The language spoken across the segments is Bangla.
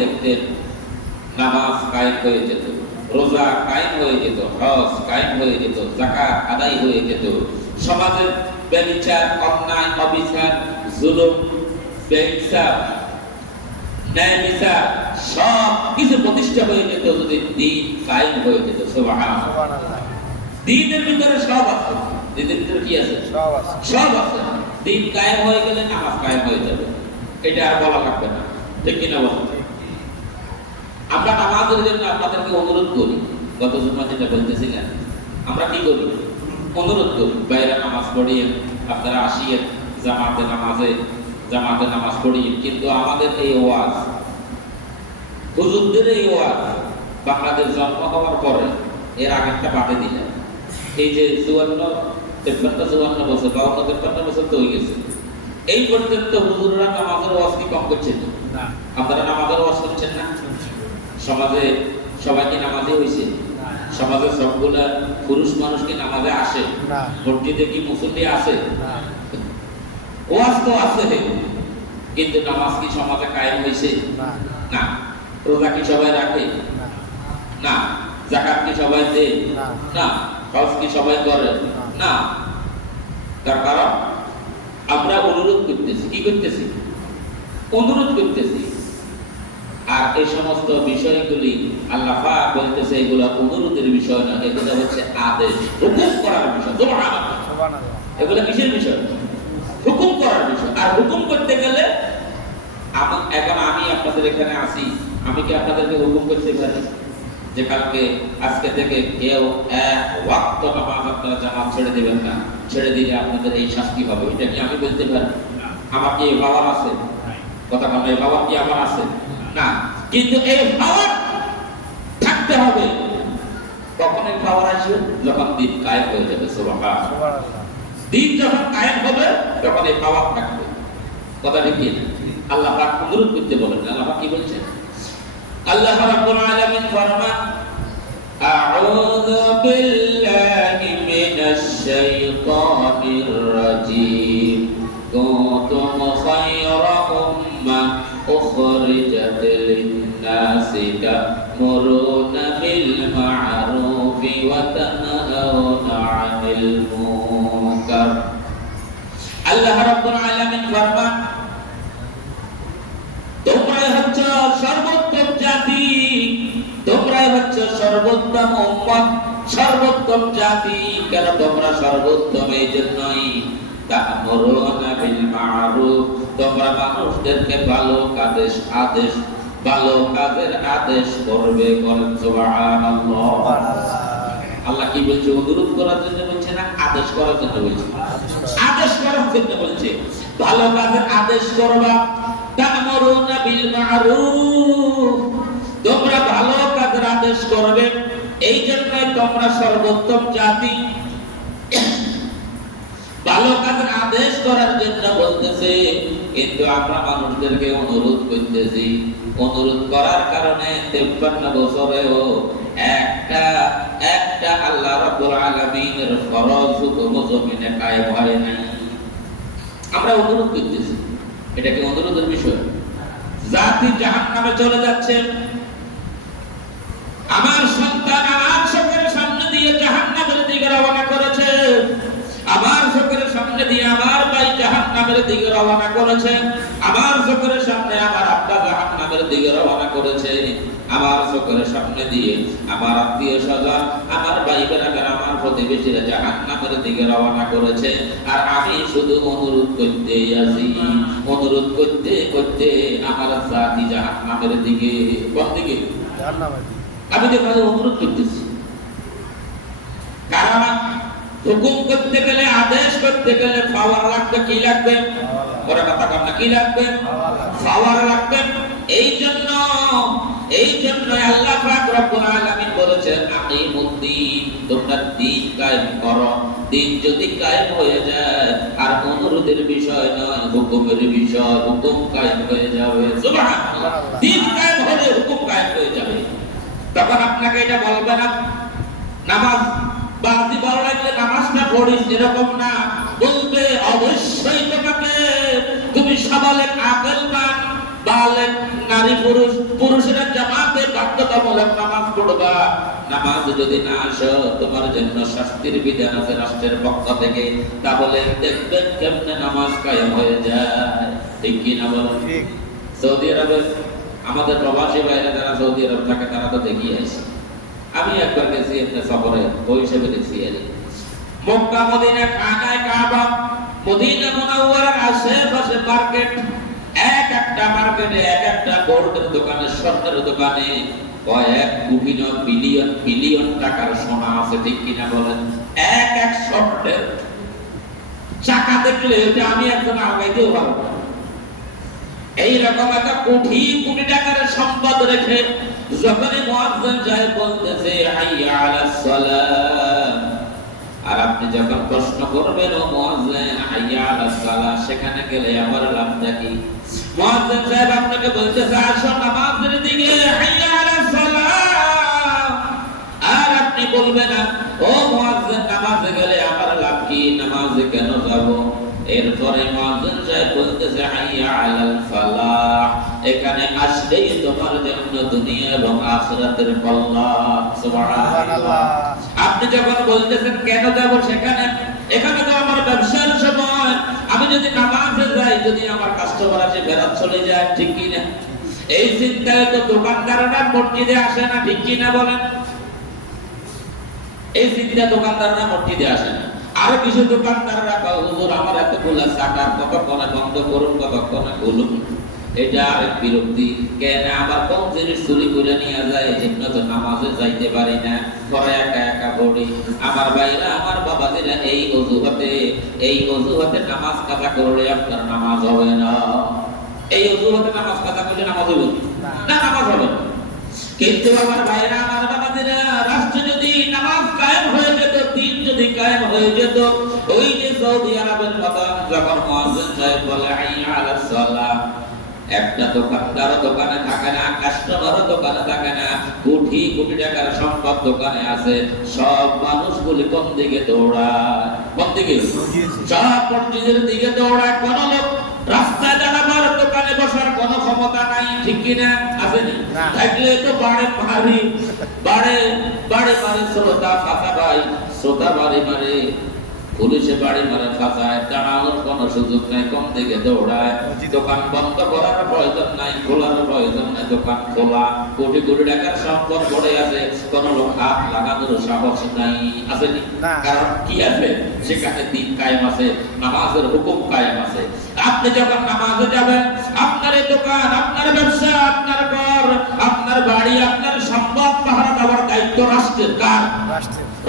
দেখতেন নামাজ কায়েম হয়ে যেত, রোজা কায়েম হয়ে যেত, হজ কায়েম হয়ে যেত, যাকাত আদায় হয়ে যেত, সমাজের ব্যভিচার, অন্যায়, অবিচার, জুলুম, বেইনসাফ, ন্যায় বিচার সব কিছু প্রতিষ্ঠা হয়ে যেত যদি দ্বীন কায়েম হয়ে যেত। সুবহানাল্লাহ। দ্বীনের ভিতরে সব আছে। দ্বীনের ভিতরে কি আছে? সব আছে। দ্বীন কায়েম হয়ে গেলে নামাজ কায়েম হয়ে যাবে, এটা আর বলা লাগবে না। ঠিক কিনা বলেন? আমরা নামাজের জন্য আপনাদেরকে অনুরোধ করি। গত জুমা যেটা বলতেছিলেন, আমরা কি করি? অনুরোধ করি বাইরে নামাজ পড়িয়ে, আপনারা আসিয়ে জামাতে নামাজ পড়িয়ে। কিন্তু আমাদের এই ওয়াজ, হুজুরদের এই ওয়াজ বাংলাদেশ জন্ম হওয়ার পরে এর আগেরটা বাদে দিলেন। এই যে 54 বছর 52-53 বছর তো হয়ে গেছে, এই পর্যন্ত হুজুররা নামাজের ওয়াজ কি কম করছেন না? আপনারা নামাজের ওয়াজ করছেন না? সমাজে সবাই কি নামাজে হয়েছে? সমাজে সবগুলা পুরুষ মানুষ কি নামাজে আসে? মসজিদে কি মুসল্লি আসে? ওয়াজ তো আছে, কিন্তু নামাজ কি সমাজে কায়েম হয়েছে? না। রোজা কি সবাই রাখে? না। যাকাত কি সবাই দেয়? না। হজ কি সবাই করে? না। তার কারণ আমরা অনুরোধ করতেছি। কি করতেছি? অনুরোধ করতেছি। আর এই সমস্ত বিষয়গুলি আল্লাহ পাক বলতেছে এগুলো অনুরোধের বিষয় না, এগুলো হচ্ছে আদেশ, হুকুম করার বিষয়। সুবহানাল্লাহ। এগুলো কিসের বিষয়? হুকুম করার বিষয়। আর হুকুম করতে গেলে এখন আমি আপনাদের এখানে আসি, আমি কি আপনাদেরকে হুকুম করতে পারি যে কালকে আজকে থেকে কেউ এক ওয়াক্ত নামাজ আপনারা জামাত ছেড়ে দিবেন না, ছেড়ে দিলে আপনাদের এই শাস্তি হবে? এটা কি আমি বলতে পারি? আমার কি এই পাওয়ার আছে? কথা বলেন, এই পাওয়ার কি আমার আছে? না। কিন্তু এই পাওয়ার থাকতে হবে। কখন এই পাওয়ার আসবে? যখন দ্বীন কায়েম হয়ে যাবে। সুবহানাল্লাহ। দ্বীন যখন কায়েম হবে তখন এই পাওয়ার থাকবে। কথা ঠিক কি? আল্লাহ পাক অনুরোধ করতে বলেন। আল্লাহ পাক কি বলছেন? আল্লাহ রাব্বুল আলামিন ফরমান, আউযু বিল্লাহি মিনাশ শাইতানির রাজীম, কুনতুম খায়রা উম্মাহ উখরিজাত লিন-নাসি তা'মুরুনা বিল মা'রুফি ওয়া তানহাউনা 'আনিল মুনকার। আল্লাহ রাব্বুল আলামিন ফরমান, তোমরাই হচ্ছে সর্বোত্তম জাতি, তোমরাই হচ্ছে সর্বোত্তম উম্মত, সর্বোত্তম জাতি। কেন তোমরা সর্বোত্তম? এই জন্যই তা'মুরুনা বিল মা'রুফ, তোমরা মানুষদেরকে ভালো কাজের আদেশ করবে। বলেন সুবহানাল্লাহ। আল্লাহ কি বলছে? অনুরোধ করার জন্য বলছে না, আদেশ করার জন্য বলছে? আদেশ করার জন্য বলছে। ভালো কাজের আদেশ করবা। তা'মুরুনা বিল মা'রুফ, তোমরা ভালো কাজের আদেশ করবে। এই জন্যই তোমরা সর্বোত্তম জাতি। ভালো কাজের আদেশ করার জন্য বলতেছে, কিন্তু আমরা মানুষদেরকে অনুরোধ করতেছি। অনুরোধ করার কারণে 53 বছরেও একটা আল্লাহ রাব্বুল আলামিনের ফরজ হুকুম জমিনে কায়েম হয় নাই। আমরা অনুরোধ করতেছি, এটা কি অনুরোধের বিষয়? জাতি জাহান্নামে চলে যাচ্ছে, আমার সন্তান আমার চোখের সামনে দিয়ে জাহান্নামের দিকে রওনা করেছে, আমার চোখের সামনে দিয়ে আমার ভাই জাহান্নামের দিকে রওনা করেছে, আমার চোখের সামনে আমার আব্বা জাহান্নামের দিকে রওনা করেছে, আমার চোখের সামনে দিয়ে আমার আত্মীয় স্বজন, আমার ভাই বোনেরা, আমার প্রতিবেশীরা জাহান্নামের দিকে রওনা করেছে। আর আমি শুধু অনুরোধ করতে আছি, অনুরোধ করতে করতে আমার জাতি জাহান্নামের দিকে। কোন দিকে? জাহান্নামের দিকে। আমি তো অনুরোধ করতেছি, কারণ হুকুম করতে গেলে, আদেশ করতে গেলে পাওয়ার লাগবে। কি লাগবে? ওরা কথা কম না, কি লাগবে? পাওয়ার লাগবে। এই জন্য আল্লাহ পাক রব্বুল আলামিন বলেছেন, আকিমুদ্দিন, তোমরা দ্বীন কায়েম করো। দ্বীন যদি কায়েম হয়ে যায়, আর অনুরোধের বিষয় নয়, হুকুমের বিষয়, হুকুম কায়েম হয়ে যাবে। সুবহানাল্লাহ। দ্বীন কায়েম হলে হুকুম কায়েম হয়ে যাবে। তখন আপনাকে এটা বলবে না নামাজ বাজি ভালো লাগলে নামাজটা পড়িস, এরকম না। বলবে অবশ্যই তোমাকে, তুমি সাবালেক আকলমান বালেগ নারী পুরুষ, পুরুষেরা জামাতে বাধ্যতামূলক নামাজ পড়বা। নামাজ যদি না আসো তোমার জন্য শাস্তির বিধান আছে রাষ্ট্রের পক্ষ থেকে। তাহলে দেখবেন কেমনে নামাজ কায়েম হয়ে যায়, ঠিক কি না বলেন? সৌদি আরবে আমাদের প্রবাসী ভাইরা যারা সৌদি আরব থাকে তারা তো দেখিয়ে আসে। আমি একবার গেছি একটা সফরে, ওই হিসেবে দেখছি। আর মক্কা মদিনা খানায় কাবা, মদিনা মুনাওয়ারার আশেপাশে মার্কেট, এক একটা মার্কেটে এক একটা গোল্ডের দোকানে, স্বর্ণের দোকানে কয়েক কোটি বিলিয়ন বিলিয়ন টাকার সোনা আছে, ঠিক কিনা বলেন? এক এক স্বর্ণের চাকা দেখলে এটা আমি একজন আগাইতেও পারবো না। এইরকম একটা কোটি কোটি টাকার সম্পদ রেখে যখনই মুয়াজ্জিন যায় বলতেছে হাইয়া আলাস সালাহ, আর আপনি যখন প্রশ্ন করবেন ও মুয়াজ্জিন হাইয়া আলাস সালাহ, সেখানে গেলে আমার লাভটা কি? মুয়াজ্জিন সাহেব আপনাকে বলতেছে আসো নামাজের দিকে, হাইয়া আলাস সালাহ, আর আপনি বলবেন না ও মুয়াজ্জিন নামাজে গেলে আমার লাভ কি, নামাজে কেন যাব? এরপরে মুয়াজ্জিন সাহেব বলতেছে হাইয়া আলাল ফালাহ, এখানে আসলেই তোমার জন্য দুনিয়া এবং আখিরাতের কল্যাণ। সুবহানাল্লাহ। আপনি যখন বলতেছেন কেন যাব সেখানে, এখানে তো আমার ব্যবসার সময়, আমি যদি নামাজে যাই, যদি আমার কাস্টমার আসে বেরাত চলে যায়, ঠিক কি না? এই চিন্তায় তো দোকানদাররা মসজিদে আসে না, ঠিক কি না বলেন? এই চিন্তা দোকানদাররা মসজিদে আসে না। আরো কিছু দোকানদাররা কয় হুজুর আমার এতগুলা চাকার কতক্ষণে বন্ধ করুন, কতক্ষণে খুলুন। এটা আরেক বিরক্তি। কেন আবার কোন জিনিস চুরি করে নিয়ে যায়, এজন্য তো নামাজে যাইতে পারি না, পরে একা একা পড়ি। আমার ভাইরা, আমার বাবাজিরা, এই অজুহাতে নামাজ কাজা করলে আপনার নামাজ হবে না। এই অজুহাতে নামাজ কাজা করলে নামাজ হবে না, নামাজ হবে না। কিন্তু আমার ভাইরা, আমার বাবাজিরা, রাষ্ট্র যদি নামাজ কায়েম হয়ে যেত, দিন যদি কায়েম হয়ে যেত, ওই যে সৌদি আরবের কথা যখন মুয়াজ্জিন সাহেব বলে হাইয়া আলাস সালাহ, একটা দোকানদার দোকানে থাকে না, কাস্টমার দোকানে থাকে না, কোটি কোটি টাকার সম্পদ দোকানে আছে, সব মানুষগুলি কোন দিকে দৌড়ায়? কোন দিকে? সব মসজিদের দিকে দৌড়ায়। কোন লোক রাস্তায় দাঁড়াবার, দোকানে বসার কোন ক্ষমতা নাই, ঠিক কিনা? আসেনি? থাকলে তো বাড়ে মারি, বাড়ে মারে শ্রোতা ফাঁসা ভাই, শ্রোতা বাড়ি মারে, পুলিশে বাড়ি মারে, ফাঁসায়, দাঁড়ানোর কোন সুযোগ নাই, কোন দিকে দৌড়ায়। দোকান বন্ধ করার প্রয়োজন নাই, খোলার প্রয়োজন নাই, দোকান খোলা, কোটি কোটি টাকার সম্পদ পড়ে আছে, কোন লোক হাত লাগানোর সাহস নাই, আসেনি? কারণ কি আছে? সেখানে দিন কায়েম আছে, নামাজের হুকুম কায়েম আছে। আপনি যখন নামাজে যাবেন, আপনার এই দোকান, আপনার ব্যবসা, আপনার ঘর, আপনার বাড়ি, আপনার সম্পদ পাহারা দেওয়ার দায়িত্ব রাষ্ট্রের। কার?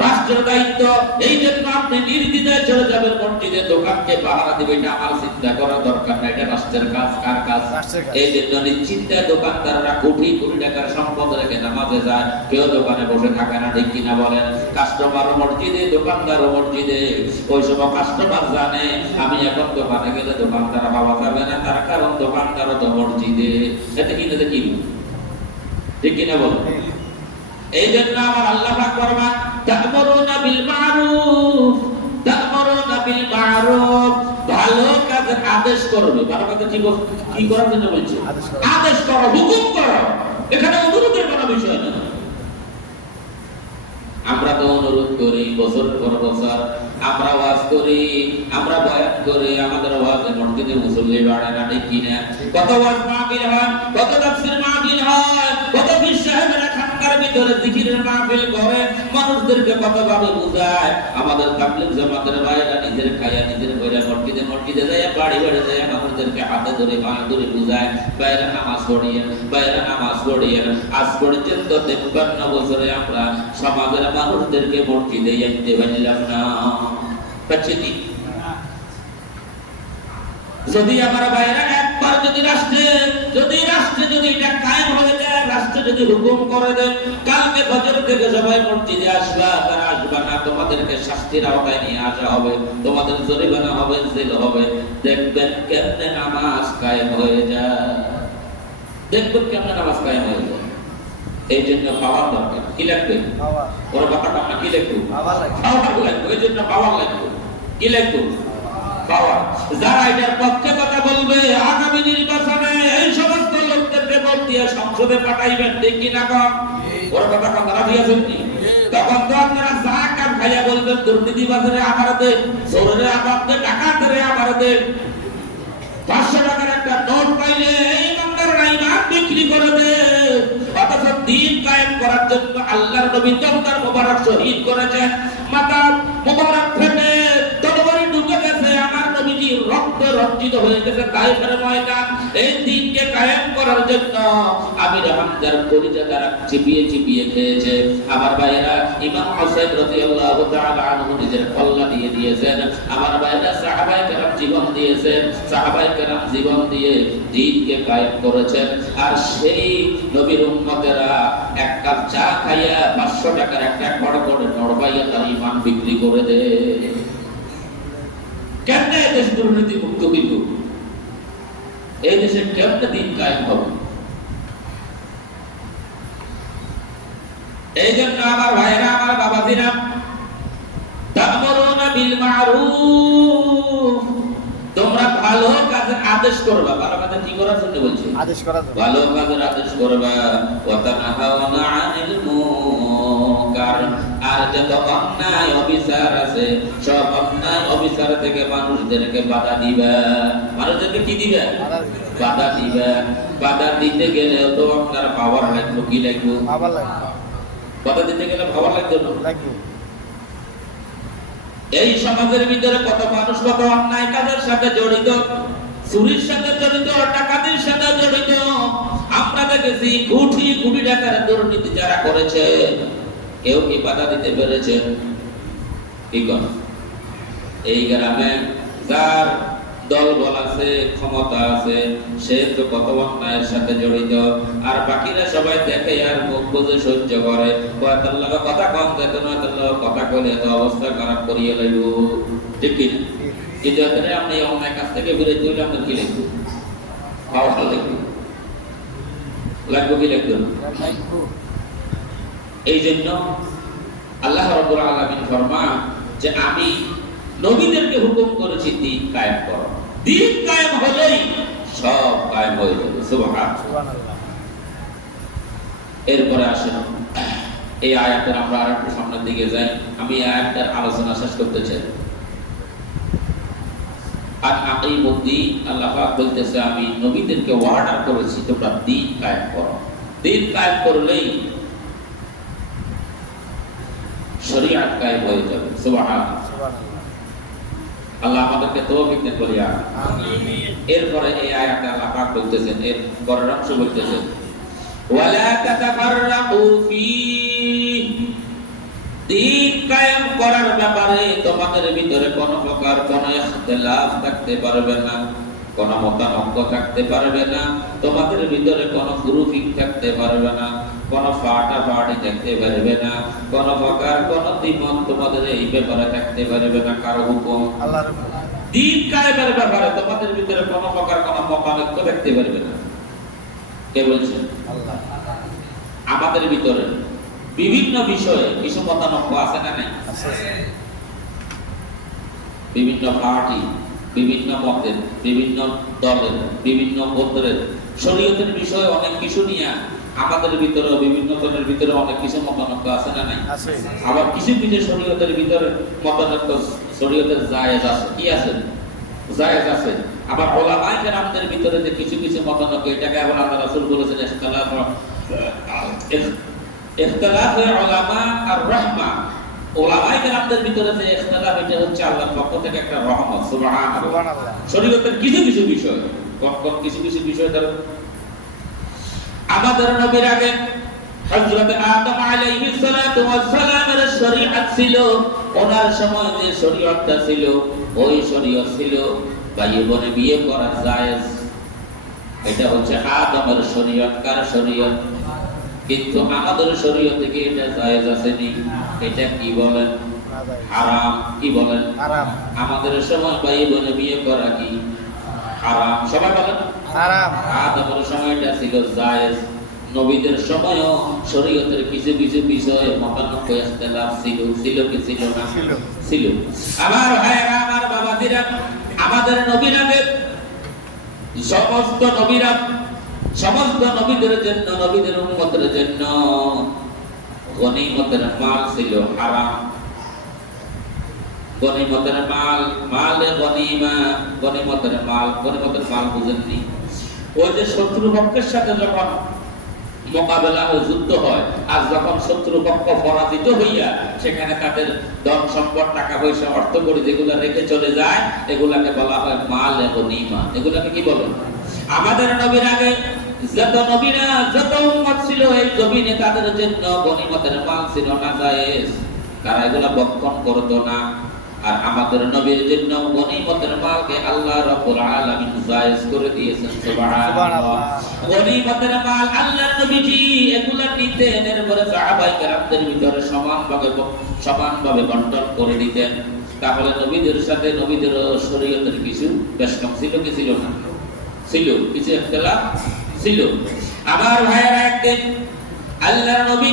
রাষ্ট্রের দায়িত্ব। এই জন্য আপনি নির্দ্বিধায় চলে যাবেন মসজিদে, দোকানকে পাহারা দিবে, এটা আমার চিন্তা করার দরকার না, এটা রাষ্ট্রের কাজ। কার কাজ? এই জন্য নিশ্চিন্তায় দোকানদাররা কোটি কোটি টাকার সম্পদ রেখে নামাজে যায়, কেউ দোকানে বসে থাকে না, ঠিক কিনা বলেন? কাস্টমার মসজিদে, দোকানদারও মসজিদে। ওই সময় কাস্টমার জানে আমি এখন দোকানে গেলে দোকানদার পাওয়া যাবে না, তার কারণ দোকানদারও তো মসজিদে। এতে কিনে কি, ঠিক কিনা বলেন? এই জন্য আমার আল্লাহ পাক ফরমান তা'মুরুনা বিল মা'রুফ, তা'মুরুনা বিল মা'রুফ, ভালো কাজের আদেশ করবে। ভালো কাজ কি করার জন্য বলছে? আদেশ করো, হুকুম করো। এখানে অনুরোধের কোনো বিষয় না। আমরা তো অনুরোধ করি বছর পর বছর, আমরা ওয়াজ করি, আমরা বয়ান করি, আমাদের ওয়াজে মসজিদে মুসল্লি বাড়ে না, ঠিক কিনা? কত ওয়াজ মাহফিল হয়, কত তাফসীর মাহফিল হয়, কত পীর সাহেবেরা খানকার ভিতরে জিকিরের মাহফিল করে, মানুষদেরকে কত ভাবে বুঝায়। আমাদের তাবলীগ জামাতের ভাইরা নিজের খায়া নিজের কইরা মসজিদে যায়, বাড়ি যায়, মানুষদেরকে হাতে ধরে পায়ে ধরে বুঝায়, বাইরে নামাজ পড়িয়েন, বাইরে নামাজ পড়িয়েন। আজ পর্যন্ত 53 বছরে আমরা সমাজের মানুষদেরকে মসজিদে যেতে পারলাম না। পাচ্ছি? যদি আমার ভাইরা একবার যদি রাষ্ট্রে যদি এটা কায়েম হয়ে যায়, রাষ্ট্র যদি হুকুম করে দেয় কালকে ফজর থেকে সবাই মসজিদে আসবা, তারা আসবা না, তোমাদেরকে শাস্তির আওতায় নিয়ে আসা হবে, তোমাদের জরিমানা হবে, জেল হবে। দেখবেন কেমনে নামাজ কায়েম হয়ে যায়, দেখবেন কেমনে নামাজ কায়েম হয়ে যায়। এই জন্য পাওয়ার দরকার। কি লাগবে? ওর কথাটা আমরা কি লিখবো? পাওয়ার লাগবে। এই জন্য পাওয়ার লাগবে। কি লিখবো? পাওয়ার। যারা এটার পক্ষে কথা বলবে, আগামী নির্বাচনে এই সমস্ত দিয়ে সংসদে পাঠাইবেন, ঠিক কিনা কন? ওর কথা কন, রাজি আছেন কি? তখন তো আপনারা চা কাপ খাইয়া বলবেন দুর্নীতিবাজরে আমার দে, চোরের আমার দে, ডাকাতের আমার দে। 500 টাকার একটা নোট পাইলে এই বান্দারা ইমান বিক্রি করে দে। অথচ দিন কায়েম করার জন্য আল্লাহর নবী চমৎকার মোবারক শহীদ করেছেন, মাথা মোবারক ফেটে তরবারি ঢুকে গেছে, আমার নবীজি রক্তে রঞ্জিত হয়ে গেছে তায়েফের ময়দান। এই দিনকে কায়েম করার জন্য আমির হামজার কলিজা দ্বারা চিবিয়ে চিবিয়ে খেয়েছে। আমার ভাইয়েরা, ইমাম হোসেন রাদিয়াল্লাহু তাআলা আনহু নিজের কল্লা দিয়ে দিয়েছেন। আমার ভাইয়েরা, সাহাবায়ে কেরাম জীবন দিয়েছেন, সাহাবায়ে কেরাম জীবন দিয়ে দিনকে কায়েম করেছেন। আর সেই নবীর উম্মতেরা এক কাপ চা খাইয়া 500 টাকার একটা বড় বড় নড়বাইয়া তার ইমান বিক্রি করে দেয়। কেমনে দেশ দুর্নীতি মুক্ত হইব? এই দেশে কেমনে দিন কায়েম হবে? এই জন্য আমার ভাইরা, আমার বাবাজিরা, তা'মুরুনা বিল মা'রুফ, তোমরা ভালো কাজের আদেশ করবা। ভালো কাজের কি করার জন্য বলছি? আদেশ করা, ভালো কাজের আদেশ করবা। ওয়া তানহাউনা আনিল মুনকার, আর যত অন্যায় অবিচার আছে সব অন্যায় অবিচার থেকে মানুষদেরকে বাধা দিবা। মানুষদেরকে কি দিবা? বাধা দিবা। বাধা দিতে গেলে তো আপনার পাওয়ার লাগবে, কি লাগবে? আবার লাগবে। বাধা দিতে গেলে পাওয়ার লাগবে না? লাগবে। এই সমাজের ভিতরে কত মানুষ কত অন্যায় কাজের সাথে জড়িত, চুরির সাথে জড়িত, ডাকাতির সাথে জড়িত। আমরা দেখেছি কোটি কোটি টাকার দুর্নীতি যারা করেছে, কেউ কি বাধা দিতে পেরেছে? কি কর? এই গ্রামে যার দল বল আছে, ক্ষমতা আছে, সে তো কত অন্যায়ের সাথে জড়িত। আর বাকিরা সবাই দেখে আর মুখ বুঝে সহ্য করে। কথা কম দেখো না, কথা বলে এত অবস্থা খারাপ করিয়ে লাগব, ঠিক কিনা? কিন্তু এখানে আপনি অন্যায় কাছ থেকে বিরত হইলে আপনার কি লাগবে? ভালো লাগবে, লাগবে কি লাগবে না? এই জন্য আল্লাহ রাব্বুল আলামিন ফরমান যে আমি নবীদেরকে হুকুম করেছি দিন কায়েম করো। দিন কায়েম হলেই সব কায়েম হয়ে যাবে। সুবহানাল্লাহ। এরপরে আসেন এই আয়াতের আমরা আরেকটু সামনের দিকে যাই। আমি এই আয়াতের আলোচনা শেষ করতে চাই। আর আকিমুদ্দিন, আল্লাহ পাক বলতেছে আমি নবীদেরকে অর্ডার করেছি তোমরা দিন কায়েম করো। দিন কায়েম করলেই শরীয়ত কায়েম হয়ে যাবে। সুবহানাল্লাহ। আল্লাহ আমাদেরকে তৌফিক দান করিয়া আমিন। এরপরে এই আয়াতে আল্লাহ পাক বলতেছেন, এর পরের অংশ বলতেছেন ওয়ালা তাতাফাররাকু ফী, দিন কায়েম করার ব্যাপারে তোমাদের ভিতরে কোনো প্রকার কোনো ইখতিলাফ থাকতে পারবে না, কোনো মতানৈক্য থাকতে পারবে না, তোমাদের ভিতরে কোনো গ্রুপিং থাকতে পারবে না, কোনো ফাটাফাটি থাকতে পারবে না, কোনো প্রকার কোনো দ্বিমত তোমাদের এই ব্যাপারে থাকতে পারবে না। কারো হুকুম আল্লাহর হুকুম। দিন কায়েমের ব্যাপারে তোমাদের ভিতরে কোনো প্রকার কোনো মতানৈক্য থাকতে পারবে না। কে বলছেন? আল্লাহ। আমাদের ভিতরে বিভিন্ন বিষয়ে কিছু মতানৈক্য আছে না নাই? আছে। বিভিন্ন পার্টি, বিভিন্ন মতের, বিভিন্ন দলের, বিভিন্ন গোত্রের, শরীয়তের বিষয়ে অনেক কিছু নিয়ে আমাদের ভিতরে বিভিন্ন দলের ভিতরে অনেক কিছু মতানৈক্য আছে না নাই? আছে। আবার কিছু কিছু শরীয়তের ভিতরে মতানৈক্য, শরীয়তের জায়েজ আছে। কি আছে? জায়েজ আছে। আবার উলামায়ে কেরামদের ভিতরে যে কিছু কিছু মতানৈক্য, এটাকে আবার আল্লাহ রাসূল বলেছেন ইখতিলাফে উলামা আর রাহমা। উলামায়ে কেরামদের ভিতরে যে ইখতিলাফ, এটা হচ্ছে আল্লাহর পক্ষ থেকে একটা রহমত। সুবহানাল্লাহ। শরীয়তের কিছু কিছু বিষয়, কোন কিছু কিছু বিষয় ধরো আমাদের নবীর আগে হযরত আদম আলাইহিস সালাতু ওয়াস সালামের শরীয়ত ছিল, ওনার সময় যে শরীয়তটা ছিল ওই শরীয়ত ছিল ভাই বোনে বিয়ে করা জায়েজ। এটা হচ্ছে আদমের শরীয়ত, কার শরীয়ত? কিন্তু আমাদের শরীয়তে কি এটা জায়েজ আসেনি? এটা কি বলেন? হারাম। কি বলেন? হারাম। আমাদের সময় ভাই বোনে বিয়ে করা কি হারাম? সবাই বলেন হারাম। আদমের সময়টা ছিল জায়েজ। নবীদের সময়ও শরীয়তের কিছু কিছু বিষয়ে মতানৈক্য ইখতিলাফ ছিল। ছিল কি ছিল না? ছিল। আমার ভাইরা, আমার বাবাজিরা, আমাদের নবীর আগে সমস্ত নবীরা সমস্ত নবীদের জন্য, নবীদের উম্মতের জন্য গনিমতের মাল ছিল হারাম। গনিমতের মাল, মালে গনিমা, গনিমতের মাল বুঝেননি? ওই যে শত্রু পক্ষের সাথে যখন মোকাবেলা ও যুদ্ধ হয়, আর যখন শত্রু পক্ষ পরাজিত হইয়া সেখানে তাদের ধন সম্পদ, টাকা পয়সা, অর্থ করি যেগুলো রেখে চলে যায়, এগুলাকে বলা হয় মাল গনিমা। এগুলাকে কি বলে? আমাদের নবীর আগে যত নবীরা, যত উম্মত ছিল এই জমিনে, তাদের জন্য গনিমতের মাল ছিল না জায়েজ, তারা এগুলা বক্ষণ করতো না। আর আমাদের নবীর জন্য গনিমতের মালকে আল্লাহ রাব্বুল আলামিন জায়েজ করে দিয়েছেন। সুবহানাল্লাহ। গনিমতের মাল আল্লাহর নবীজি এগুলা নিতেন, এরপরে সাহাবায়ে কেরামদের ভিতরে সমানভাবে বন্টন করে দিতেন। তাহলে নবীদের সাথে নবীদের শরীয়তের কিছু বেশকম ছিল কি ছিল না? ছিল, কিছু ইখতিলাফ ছিল। আমার ভাইয়েরা, একদিন আল্লাহর নবী,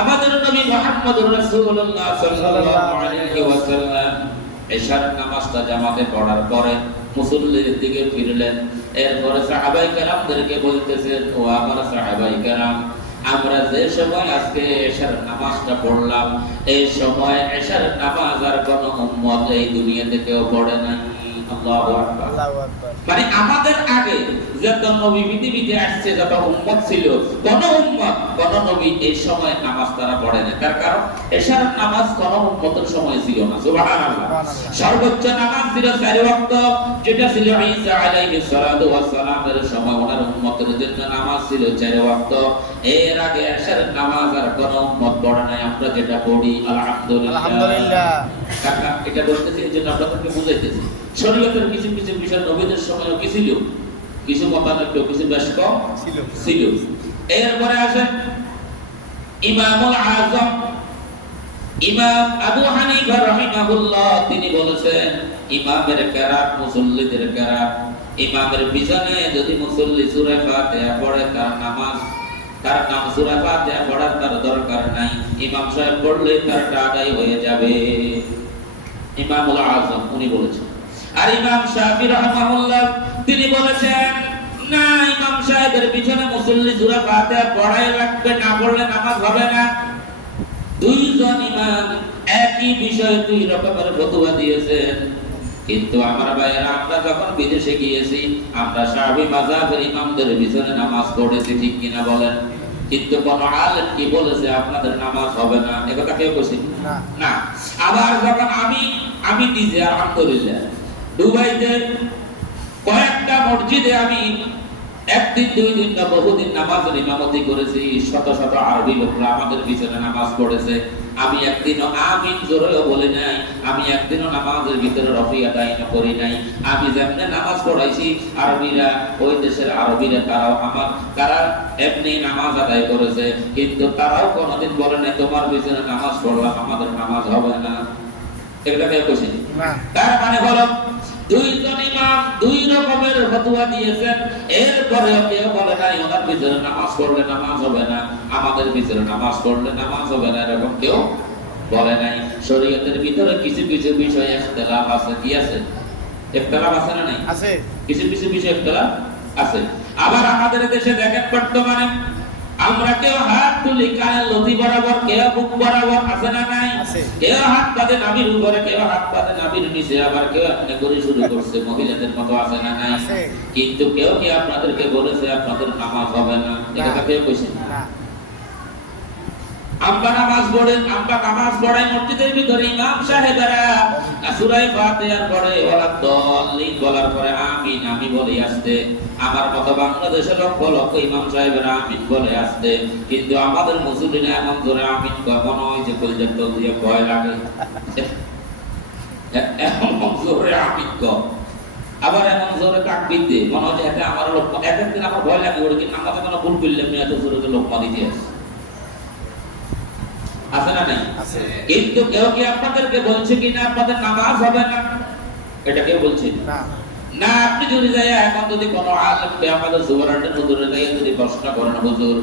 আমাদের নবী মুহাম্মদুর রাসূলুল্লাহ সাল্লাল্লাহু আলাইহি ওয়াসাল্লাম এশার নামাজটা জামাতে পড়ার পরে মুসল্লিদের দিকে ফিরলেন। এরপরে সাহাবায়ে কেরামদেরকে বলতেছেন, ও আমার সাহাবায়ে কেরাম, আমরা যে সময় আজকে এশার নামাজটা পড়লাম, এই সময় এশার নামাজ আর কোন উম্মত এই দুনিয়াতে কেউ পড়ে নাই। আল্লাহু আকবার। মানে আমাদের আগে যত নবী পৃথিবীতে আসছে, যত উম্মত ছিল, কোন উম্মত, কোন নবী এই সময় নামাজ তারা পড়ে না। তার কারণ এশার নামাজ কোন উম্মতের সময় ছিল না। সুবহানাল্লাহ। সর্বোচ্চ নামাজ ছিল 4 ওয়াক্ত, যেটা ছিল ঈসা আলাইহিস সালাতু ওয়াস সালামের সময়, ওনার উম্মতের জন্য নামাজ ছিল 4 ওয়াক্ত। এর আগে এশার নামাজ আর কোন উম্মত পড়ে নাই। আমরা যেটা পড়ি আলহামদুলিল্লাহ। কাকা এটা বলতেছি এই জন্য আপনাদেরকে বুঝাইতেছি, শরীয়তের কিছু কিছু বিষয় নবীদের সময়ও কি ছিল, কিছু মতানৈক্য, কিছু বেশ কম ছিল। এরপরে আসেন ইমামুল আযম, ইমাম আবু হানিফা রাহিমাহুল্লাহ, তিনি বলেছেন ইমামের কেরাত, মুসল্লিদের কেরাত, ইমামের পিছনে যদি মুসল্লি সূরা ফাতিহা পড়ে, তার নামাজ, তার নাম সূরা ফাতিহা পড়ার তার দরকার নাই, ইমাম সাহেব পড়লে তার আদায় হয়ে যাবে। ইমামুল আযম উনি বলেছেন। আর ইমাম শাফি রাহিমাহুল্লাহ তিনি বলেছেন, না, ইমাম সাহেবের পিছনে মুসল্লি সূরা ফাতিহা পড়াই লাগবে, না পড়লে নামাজ হবে না। দুইজন ইমাম একই বিষয়ে দুই রকমের ফতোয়া দিয়েছেন। কিন্তু আমার ভাইয়েরা, আমরা যখন বিদেশে গিয়েছি, আমরা শাফি মাযহাবের ইমামদের পিছনে নামাজ পড়েছি, ঠিক কিনা বলেন? কিন্তু কোন আলেম কি বলেছে আপনাদের নামাজ হবে না? এ কথা কেউ বলেছে না। আবার যখন আমি নিজে আলহামদুলিল্লাহ দুবাইতে কয়েকটা মসজিদে আমি একদিন, 2 দিন না বহুদিন নামাজের ইমামতি করেছি, শত শত আরবি লোকরা আমাদের পিছনে নামাজ পড়েছে। আমি একদিনও আমিন জোরেও বলি নাই, আমি একদিনও নামাজের ভিতরে রফি আদায় করি নাই। আমি যেমনে নামাজ পড়াইছি, আরবিরা, ওই দেশের আরবিরা, তারা এমনি নামাজ আদায় করেছে, কিন্তু তারাও কোনোদিন বলে নাই তোমার পিছনে নামাজ পড়লাম, আমাদের নামাজ হবে না। এটা কেউ বলছে না। তার মানে হলো দুইজন ইমাম দুই রকমের ফতোয়া দিয়েছেন। এরপরে কেউ বলে নাই ওনার পিছনে নামাজ পড়লে নামাজ হবে না, আমাদের পিছনে নামাজ পড়লে নামাজ হবে না, এরকম কেউ বলে নাই। শরীয়তের ভিতরে কিছু কিছু বিষয়ে ইখতিলাফ আছে। কি আছে? ইখতিলাফ আছে না নাই? আছে। কিছু কিছু বিষয়ে ইখতিলাফ আছে। আবার আমাদের দেশে দেখেন বর্তমানে আমরা কেউ হাত তুলি কানের লতি বরাবর, কেউ বুক বরাবর, আছে না নাই? কেউ হাত পাতে নাভির উপরে, কেউ হাত পাতে নাভির নিচে, আবার কেউ এমনি করে শুরু করছে মহিলাদের মতো, আছে না নাই? কিন্তু কেউ কি আপনাদেরকে বলেছে আপনাদের নামাজ হবে না? এটা কেউ কইছে না। আমরা নামাজ পড়াই মসজিদের ভিতরে, ইমাম সাহেবেরা সূরা ফাতিহার পরে ওয়ালা দাল্লিন বলার পরে আমিন আমি বলে আসতে, আমার মতো বাংলাদেশের লক্ষ লক্ষ ইমাম সাহেবেরা আমিন বলে আসতে, কিন্তু আমাদের মুসল্লিরা এমন জোরে আমিন কয় মনে হয় যে কলিজার তল দিয়ে ভয় লাগে, এমন জোরে আমিন কয়, আবার এমন জোরে তাকবীর দেয় মনে হয় যে এটা আমার লোক, একদিন আমার ভয় লাগে ওরে, কিন্তু আমাদের কোনো ভুল করলে আমি এত জোরে লোকমা দিতে আসি, আছে না নাই? কিন্তু কেউ কি আপনাদেরকে বলছে কি না আপনাদের নামাজ হবে না? এটা কেউ বলছে না। আপনি যদি যাই এখন যদি কোনো আলেমকে আমাদের জুবারাটের হুজুরে যাই যদি প্রশ্ন করেন, হুজুর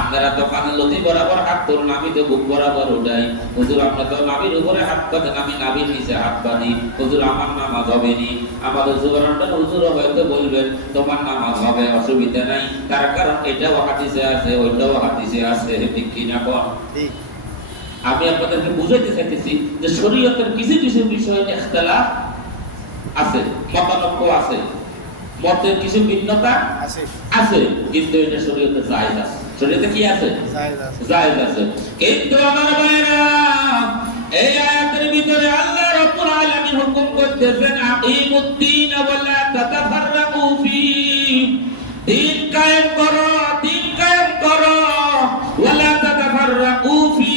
আপনারা তো কানে লতি বরাবর হাত ধরুন, আমি তো বুক বরাবর উঠাই। হুজুর আপনার তো নাভির উপরে হাত পাতেন, আমি নাভির নিচে হাত বাঁধি। হুজুর আমার নামাজ হবে নি। আমাদের যুবরানটা হুজুর হয়তো বলবেন তোমার নামাজ হবে, অসুবিধা নাই, তার কারণ এটাও হাদিসে আছে, ওইটাও হাদিসে আছে, ঠিক কি না বল? আমি আপনাদেরকে বুঝাইতে চাইতেছি যে শরীয়তের কিছু কিছু বিষয়ে ইখতিলাফ আছে, মতানৈক্য আছে, মতের কিছু ভিন্নতা আছে, কিন্তু এটা শরীয়তে জায়েজ আছে। শরীয়তে কি আছে? জায়েজ আছে। কিন্তু আমার ভাইরা, এই আয়াতের ভিতরে আল্লাহ রাব্বুল আলামিন হুকুম করতেছেন আকিমুদ্দিন ওয়া লা তাতাফাররাকু ফি, দিন কায়েম করো, দিন কায়েম করো, ওয়া লা তাতাফাররাকু ফি।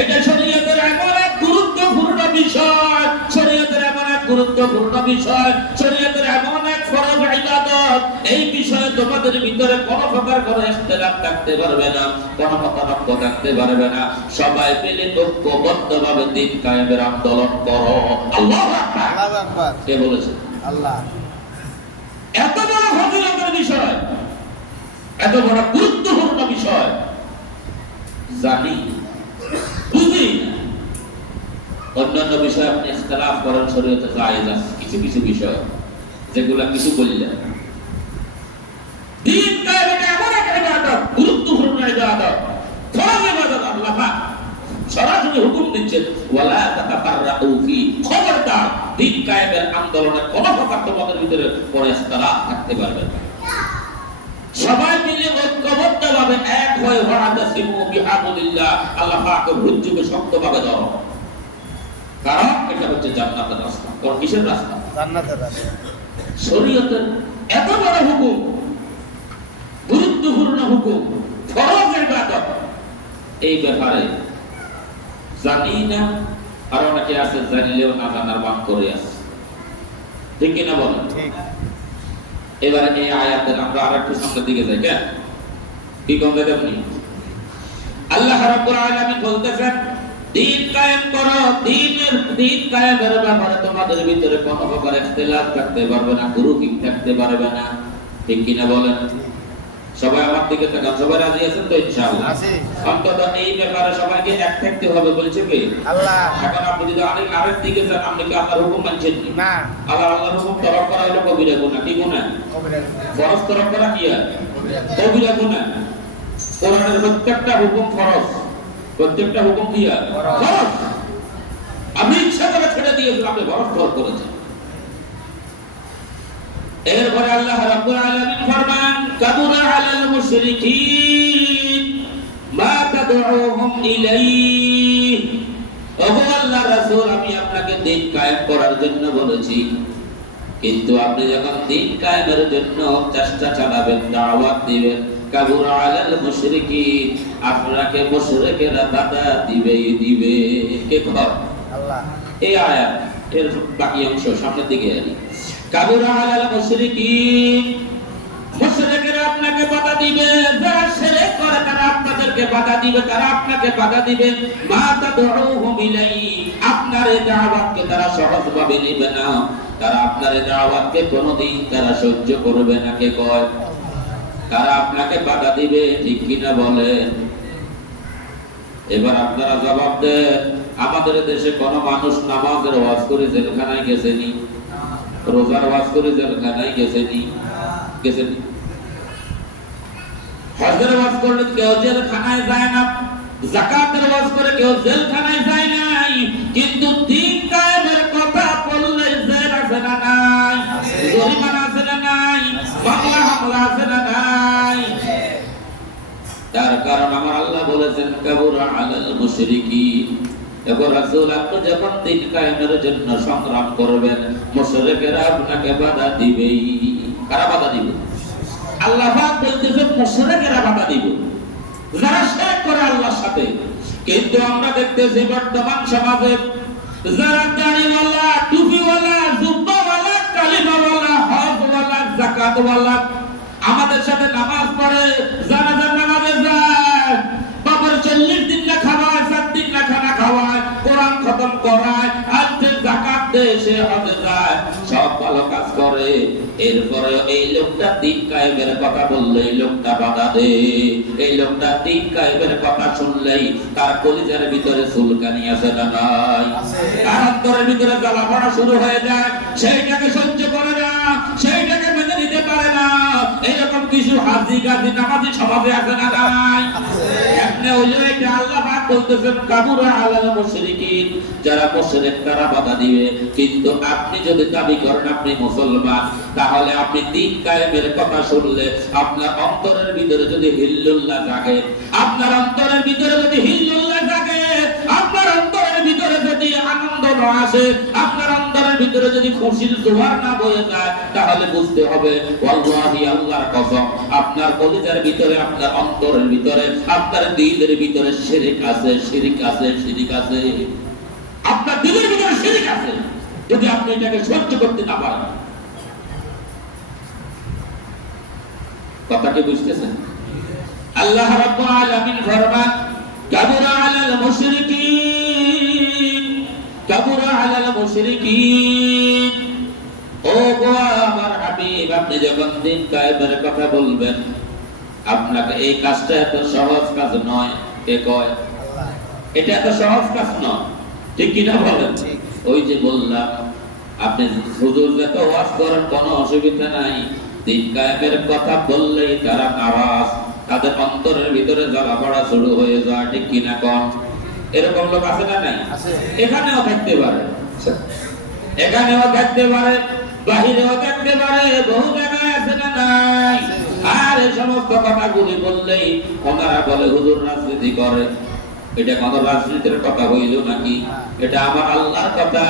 এটা শরীয়তের এমন এক গুরুত্বপূর্ণ বিষয়, শরীয়তের এমন এক গুরুত্বপূর্ণ বিষয়, শরীয়তের এমন এক ফরজ ইবাদত, এই বিষয়ে তোমাদের ভিতরে কোনো প্রকার কোনো ইখতিলাফ থাকতে পারবে না, কোনো মতানৈক্য থাকতে পারবে না। সবাই মিলে ঐক্যবদ্ধভাবে দিন কায়েমের আন্দোলন করো। আল্লাহু আকবার। আল্লাহু আকবার। কে বলেছে? আল্লাহ। এত বড় ফজিলতের বিষয়, এত বড় গুরুত্বপূর্ণ বিষয় জানি, বুঝি। অন্যান্য বিষয় আপনি ইখতিলাফ করেন, শরীয়তে জায়েজ আছে কিছু কিছু বিষয়, যেগুলা কিছু বললেন। দিন কায়েম এমন এক ইবাদত, গুরুত্বপূর্ণ ইবাদত, ফরজ ইবাদত। আল্লাহ পাক সরাসরি হুকুম দিচ্ছেন ওয়ালা তাতাফাররাকু ফি, খবরদার দিন কায়েমের আন্দোলনে কোনো প্রকার তোমাদের ভিতরে কোনো ইখতিলাফ থাকতে পারবে না। সবাই মিলে ঐক্যবদ্ধভাবে এক হয়ে ওয়াতাসিমু বিহাবলিল্লাহ, আল্লাহ পাকের রজ্জুকে শক্তভাবে ধরো। কারণ এটা হচ্ছে জান্নাতের রাস্তা। কোন কিসের রাস্তা? জান্নাতের রাস্তা। শরীয়তের এত বড় হুকুম, গুরুত্বপূর্ণ হুকুম, ফরজ ইবাদত, এই ব্যাপারে জানি না, আর অনেকে আছে জানলেও না জানার ভান করে আছে, ঠিক কিনা বলেন? ঠিক। এবারে এই আয়াতের আমরা আরেকটু সামনের দিকে যাই। কেন কি কমবে আপনি? আল্লাহ রাব্বুল আলামিন বলতেছেন দিন কায়েম করো, দিন কায়েমের ব্যাপারে তোমাদের ভিতরে কোনো প্রকার ইখতিলাফ থাকতে পারবে না, গ্রুপিং থাকতে পারবে না, ঠিক কিনা বলেন? সবাই আমার দিকে তাকান। সবাই রাজি আছেন তো? ইনশাআল্লাহ আছি। অন্তত এই ব্যাপারে সবাইকে এক থাকতে হবে, বলেছে কে? আল্লাহ। এখন আপনি যদি আরেক দিকে যান, আপনি কি আল্লাহর হুকুম মানছেন না? আল্লাহর হুকুম তরক করা হলো কবিরা গুনাহ। কি গুনাহ? কবিরা গুনাহ। ফরজ তরক করা কি? কবিরা গুনাহ। কোরআনের প্রত্যেকটা হুকুম ফরজ, প্রত্যেকটা হুকুম কি? ফরজ। আপনি ইচ্ছা করে ছেড়ে দিয়েছেন, আপনি ফরজ তরক করেছেন। এরপরে আল্লাহ রাব্বুল আলামিন ফরমান কাবুরা আলাল মুশরিকিন মা তাদউহুম ইলাইহি। ওগো আল্লাহর রাসূল, আমি আপনাকে দিন কায়েম করার জন্য বলেছি, কিন্তু আপনি যখন দিন কায়েমের জন্য চেষ্টা চালাবেন, দাওয়াত দিবেন, কাবুরা আলাল মুশরিকিন, আপনাকে মুশরিকেরা বাধা দিবে। কে কর? আল্লাহ। এই আয়াত এর বাকি অংশ সামনের দিকে আসি। কাবুরা আলাল মুশরিকিন, মুশরিকরা আপনাকে বাধা দিবে, যারা শিরক করে তারা আপনাদেরকে বাধা দিবে, তারা আপনাকে বাধা দিবে। মা তাদউহুম ইলাইহি, আপনার এই দাওয়াতকে তারা সহজভাবে নেবে না, তারা আপনার এই দাওয়াতকে কোনোদিন তারা সহ্য করবে না। কে কয়? তারা আপনাকে বাধা দিবে, ঠিক কিনা বলেন? এবার আপনারা জবাব দেন। আমাদের দেশে কোন মানুষ নামাজের ওয়াজ করে জেলখানায় গেছেনি? রোজার ওয়াজ করে জেলখানায় গেছেনি? হজের ওয়াজ করে কেউ জেলখানায় যায় না, যাকাতের ওয়াজ করে কেউ জেলখানায় যায় নাই, কিন্তু দিন কায়েমের কথা বললে জেল আছে না নাই? জরিমানা আছে না নাই? মামলা হামলা আছে না নাই? তার কারণ আমার আল্লাহ বলেছেন কাবুরা আলাল মুশরিকিন। এবার রাসূল, আপনি যখন দিন কায়েমের জন্য সংগ্রাম করবেন, মুশরিকেরা আপনাকে বাধা দিবেই। কারা বাধা দিবে? আল্লাহ পাক বলতেছেন মুশরিকেরা বাধা দিবে, যারা শিরক করে আল্লাহর সাথে। কিন্তু আমরা দেখতেছি বর্তমান সমাজে যারা দাড়িওয়ালা, টুপিওয়ালা, জুব্বাওয়ালা, কালিমাওয়ালা, হজওয়ালা, যাকাতওয়ালা, আমাদের সাথে নামাজ পড়ে, জানাজার নামাজে যায়, বাবার 40 দিন না খাওয়ায়, 7 দিন না খানা খাওয়ায়, কোরআন খতম করায়, আজকে যাকাত দেয়, সে হজে যায়, সব ভালো কাজ করে। এরপরে এই লোকটা দিন কায়েমের কথা বললেই লোকটা বাধা দেয়, এই লোকটা দিন কায়েমের কথা শুনলেই তার কলিজার ভিতরে চুলকানি আছে না নাই, তার অন্তরের ভিতরে জ্বালা পড়া শুরু হয়ে যায়, সেইটাকে সহ্য করে না, সেইটাকে মেনে নিতে পারে না। এইরকম কিছু হাজি গাজি নামাজি সমাজে আছে না নাই? এমনি হইলে এটা আল্লাহ পাক বলতেছেন কাবুরা আলাল মুশরিকিন, যারা মুশরিক তারা বাধা দিবে। কিন্তু আপনি যদি দাবি করেন আপনি মুসলমান, তাহলে আপনি দিন কায়েমের কথা শুনলে আপনার অন্তরের ভিতরে যদি হিল্লুল্লাহ জাগে, আপনার অন্তরের ভিতরে যদি হিল্লুল্লাহ জাগে, আপনার অন্তরের ভিতরে যদি আনন্দ না আসে, আপনার অন্তরের ভিতরে যদি খুশির জোয়ার না বয়ে যায়, তাহলে বুঝতে হবে ওয়াল্লাহি আল্লাহর কসম, আপনার কলিজার ভিতরে, আপনার অন্তরের ভিতরে, আপনার দিলের ভিতরে শিরক আছে, শিরক আছে, শিরক আছে, আপনার দিলের ভিতরে শিরক আছে। যদি আপনি এটাকে সহ্য করতে না পারেন, কথা কি বুঝতেছেন? আল্লাহ রাব্বুল আলামিন ফরমান কাবুরা আলাল মুশরিকিন, কাবুরা আলাল মুশরিকিন। ও গো আমার হাবিব, আপনি যখন দিন কায়েমের কথা বলবেন, আপনাকে এই কাজটা এত সহজ কাজ নয়। কে কয়? এটা এত সহজ কাজ নয়, ঠিক কিনা বলেন? ওই যে বললাম, আপনি হুজুর যত ওয়াজ করেন কোনো অসুবিধা নাই, দিন কায়েমের কথা বললেই তারা নারাজ, তাদের অন্তরের ভিতরে জ্বালা পড়া শুরু হয়ে যায়, ঠিক কিনা কন? এরকম লোক আছে না নাই? এখানেও থাকতে পারে, এখানেও থাকতে পারে, বাহিরেও থাকতে পারে, বহু জায়গায় আছে না নাই? আর এই সমস্ত কথাগুলি বললেই ওনারা বলে হুজুর রাজনীতি করে। এটা কোন রাজনীতির কথা হইল নাকি? এটা আমার আল্লাহর কথা।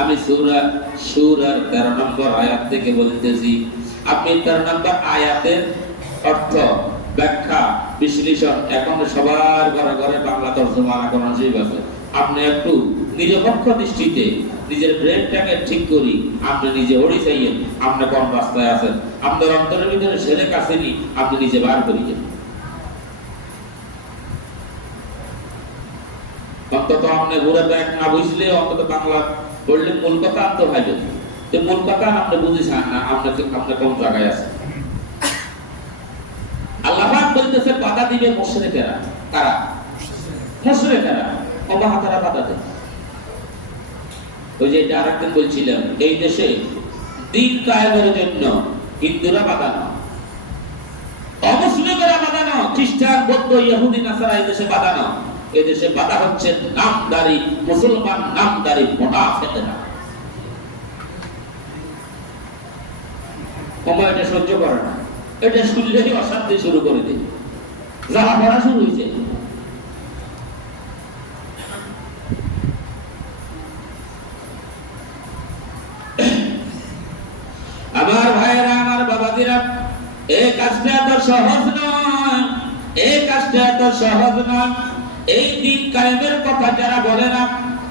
আমি সূরা 13 নম্বর আয়াত থেকে বলতেছি। আপনি 13 নম্বর আয়াতের অর্থ, ব্যাখ্যা, বিশ্লেষণ এখন সবার ঘরে ঘরে বাংলা তরজমা এখন নসিব আছে। আপনি একটু নিরপেক্ষ দৃষ্টিতে নিজের ব্রেনটাকে ঠিক করি, আপনি নিজে ওড়ি চাইয়েন, আপনি কোন রাস্তায় আছেন, আপনার অন্তরের ভিতরে শিরক আসেনি, আপনি নিজে বার করিয়েন। অন্তত আপনি ঘুরে ব্যাগ না বুঝলে অন্তত বাংলা পড়লে মূল কথা আনতে হবে। তো মূল কথা আপনি বুঝেছেন না, আপনি কোন জায়গায় আছেন। আল্লাহ পাক বলতেছে বাধা দিবে মুশরিকেরা। কারা? মুশরিকেরা। অবাহাতারা বাধা দেয়। ওই যে আরেকদিন বলছিলাম, এই দেশে দিন কায়েমের জন্য হিন্দুরা বাধা না, অমুসলিমেরা বাধা না, খ্রিস্টান, বৌদ্ধ, ইহুদি, নাসারা এই দেশে বাধা না। এই দেশে বাধা হচ্ছে নামদারি মুসলমান, নামদারি মুনাফিকরা। এটা সহ্য করে না, এটা শুনলেই অশান্তি শুরু করে দেয়, জ্বালা পড়া শুরু হয়েছে। আমার ভাইয়েরা, আমার বাবাজিরা, এই কাজটা এত সহজ নয়, এই কাজটা এত সহজ নয়। এই দিন কায়েমের কথা যারা বলে না,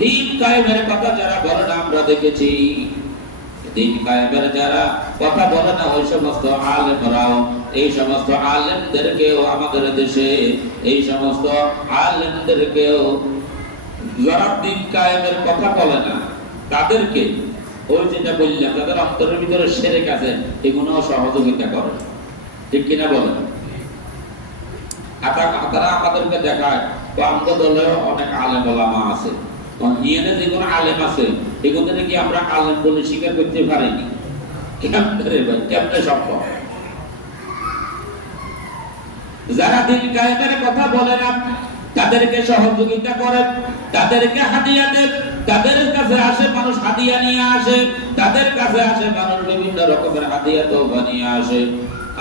দিন কায়েমের কথা যারা বলে না, আমরা দেখেছি দিন কায়েমের যারা কথা বলে না, ওই সমস্ত আলেমরাও, এই সমস্ত আলেমদেরকেও আমাদের দেশে, এই সমস্ত আলেমদেরকেও যারা দিন কায়েমের কথা বলে না, তাদেরকে ওই যেটা বললাম, তাদের অন্তরের ভিতরে শিরক আছে, এগুলো সহযোগিতা করে, ঠিক কিনা বলেন? তারা আমাদেরকে দেখায় আমাদের দলেও অনেক আলেম ওলামা আছে, ইয়েনে যেগুলো আলেম আছে এগুলো নাকি আমরা আলেম বলে স্বীকার করতে পারিনি। কেমনে সম্ভব? যারা দিন কায়েমের কথা বলে না, তাদেরকে সহযোগিতা করে, তাদেরকে হাদিয়া দেন, তাদের কাছে আসে মানুষ হাদিয়া নিয়ে আসে, তাদের কাছে আসে মানুষ বিভিন্ন রকমের হাদিয়া তওবা নিয়ে আসে।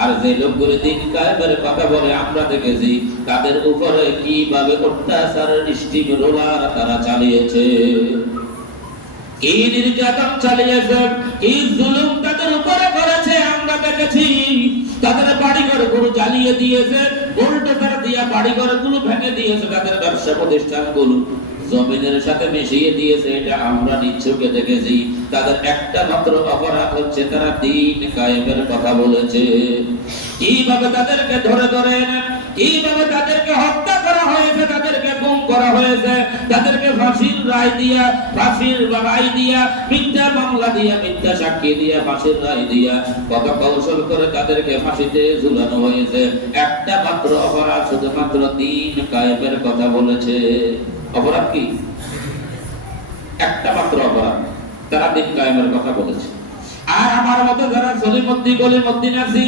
আর যে লোকগুলো দিন কায়েমের কথা বলে, আমরা দেখেছি তাদের উপরে কিভাবে অত্যাচারের স্টিম রোলার তারা চালিয়েছে, কি নির্যাতন চালিয়েছে, কি জুলুম তাদের উপরে করেছে আমরা দেখেছি। তাদের বাড়িঘর গুলো জ্বালিয়ে দিয়েছে, বুলডোজার দিয়ে বাড়িঘর গুলো ভেঙে দিয়েছে, তাদের ব্যবসা প্রতিষ্ঠান গুলো জমিনের সাথে মিশিয়ে দিয়েছে, এটা আমরা নিচ্ছকে দেখেছি। তাদের একটা মাত্র অপরাধ হচ্ছে তারা দিন কায়েমের কথা বলেছে। কিভাবে তাদেরকে ধরে ধরে কিভাবে তাদেরকে হত্যা করা হয়েছে, তাদেরকে গুম করা হয়েছে, তাদেরকে ফাঁসির রায় দিয়া, ফাঁসির রায় দিয়া, মিথ্যা মামলা দিয়া, মিথ্যা সাক্ষী দিয়া, ফাঁসির রায় দিয়া কত কৌশল করে তাদেরকে ফাঁসিতে ঝুলানো হয়েছে। একটা মাত্র অপরাধ, শুধুমাত্র দিন কায়েমের কথা বলেছে। অপরাধ কি? একটা মাত্র অপরাধ, তারা দিন কায়েমের কথা বলেছে। আর আমার মতো যারা সলিমুদ্দিন গলিমুদ্দিন আছি,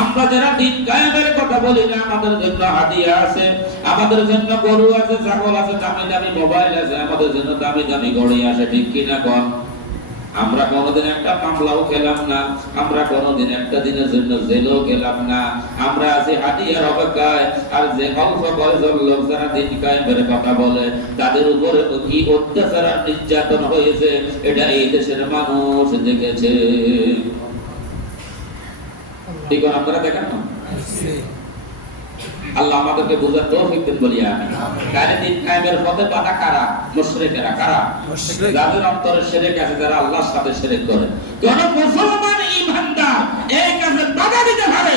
আমরা যারা দিন কায়েমের কথা বলি না, আমাদের জন্য হাদিয়া আছে, আমাদের জন্য গরু আছে, ছাগল আছে, দামি দামি মোবাইল আছে, আমাদের জন্য দামি দামি ঘড়ি আছে, ঠিক কিনা কোন? আমরা কোনোদিন একটা মামলাও খেলাম না, আমরা কোনোদিন একটা দিনের জন্য জেলও গেলাম না। আমরা আছি হাদিয়ার অপেক্ষায়। আর যে অল্প বয়সের লোক যারা দিন কায়েমের কথা বলে, তাদের উপরে কি অত্যাচার আর নির্যাতন হয়েছে এটা এই দেশের মানুষ দেখেছে। ঠিক আছে, আপনারা দেখেন না? আল্লাহ আমাদেরকে বুঝার তৌফিক দেন বলি আমি। কারে দিন কায়েমের পথে বাধা কারা? মুশরিকেরা। কারা? যাদের অন্তরে শিরক আছে, যারা আল্লাহর সাথে শিরক করে। কোন মুসলমান ঈমানদার এই কাজে বাধা দিতে পারে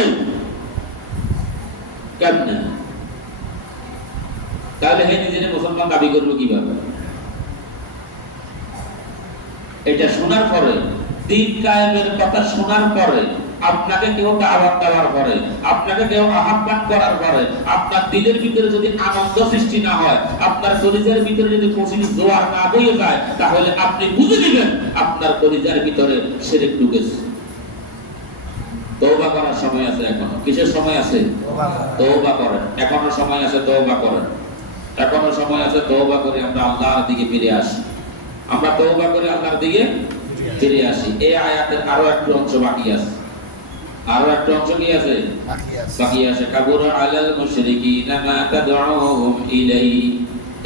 কেমনে? তাহলে হে নিজের মুসলমান দাবি করবে কিভাবে? এটা শোনার পরে, দিন কায়েমের কথা শোনার পরে, আপনাকে কেউ দাওয়াত দেওয়ার পরে, আপনাকে কেউ আহ্বান করার পরে, আপনার দিলের ভিতরে যদি আনন্দ সৃষ্টি না হয়, আপনার কলিজার ভিতরে যদি খুশির জোয়ার না বয়ে যায়, তাহলে আপনি বুঝে নেবেন আপনার কলিজার ভিতরে শিরক ঢুকেছে। তওবা করার সময় আছে এখনো। কিসের সময় আছে? তওবা করেন। এখনো সময় আছে, তওবা করেন। এখনো সময় আছে, তওবা করে আমরা আল্লাহর দিকে ফিরে আসি। আমরা তওবা করে আল্লাহর দিকে ফিরে আসি। এই আয়াতের আরো একটু অংশ বাকি আছে। আরো একটা অংশ কি আছে? বাকি আছে। কাবুরা আলাল মুশরিকিনা মা তাদউহুম ইলাইহি।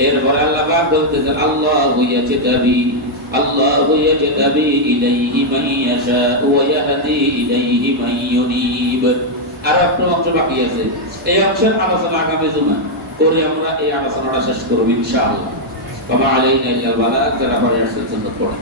এরপরে আল্লাহ পাক বলতেছেন আল্লাহু ইয়াজতাবি ইলাইহি মান ইয়াশা ওয়া ইয়াহদি ইলাইহি মান ইউনিব। আরো একটা অংশ বাকি আছে। এই অংশের আলোচনা আগামী জুমা করে আমরা এই আলোচনাটা শেষ করব ইনশাআল্লাহ। ওয়া মা আলাইনা ইল্লাল বালাগ। যারা পড়ে আসছেন সুন্নাত পড়েন।